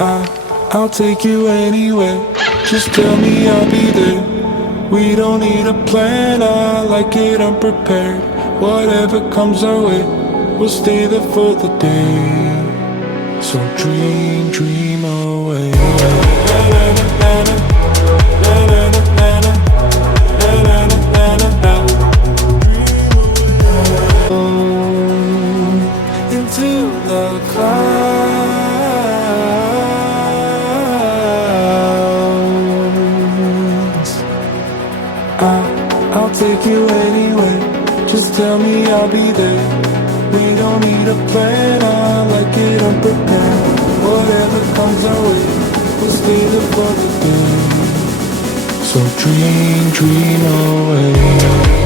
I'll take you anywhere. Just tell me I'll be there. We don't need a plan, I like it unprepared. Whatever comes our way, we'll stay there for the day. So dream, dream away. Into the clouds. I'll take you anywhere. Just tell me I'll be there. We don't need a plan, I like it unprepared. Whatever comes our way, we'll stay there for the day. So dream, dream away.